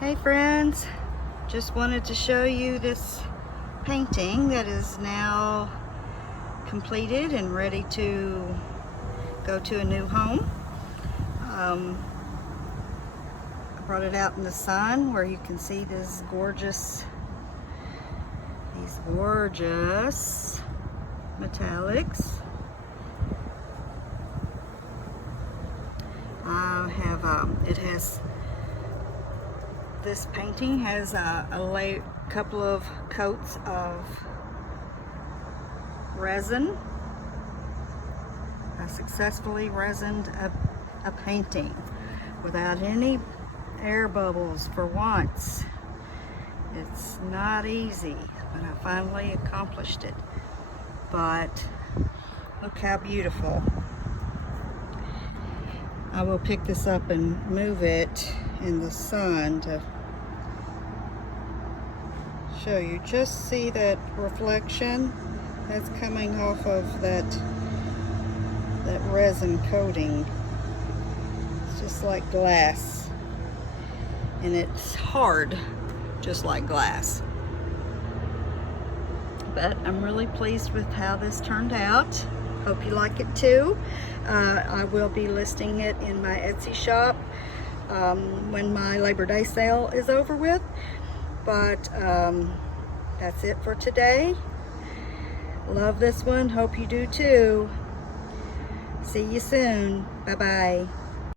Hey friends, just wanted to show you this painting that is now completed and ready to go to a new home. I brought it out in the sun where you can see these gorgeous metallics. This painting has a couple of coats of resin. I successfully resined a painting without any air bubbles for once. It's not easy, but I finally accomplished it. But look how beautiful. I will pick this up and move it in the sun to show you. Just see that reflection that's coming off of that resin coating. It's just like glass, and it's hard just like glass. But I'm really pleased with how this turned out. Hope you like it too. I will be listing it in my Etsy shop when my Labor Day sale is over with. But that's it for today. Love this one. Hope you do too. See you soon. Bye-bye.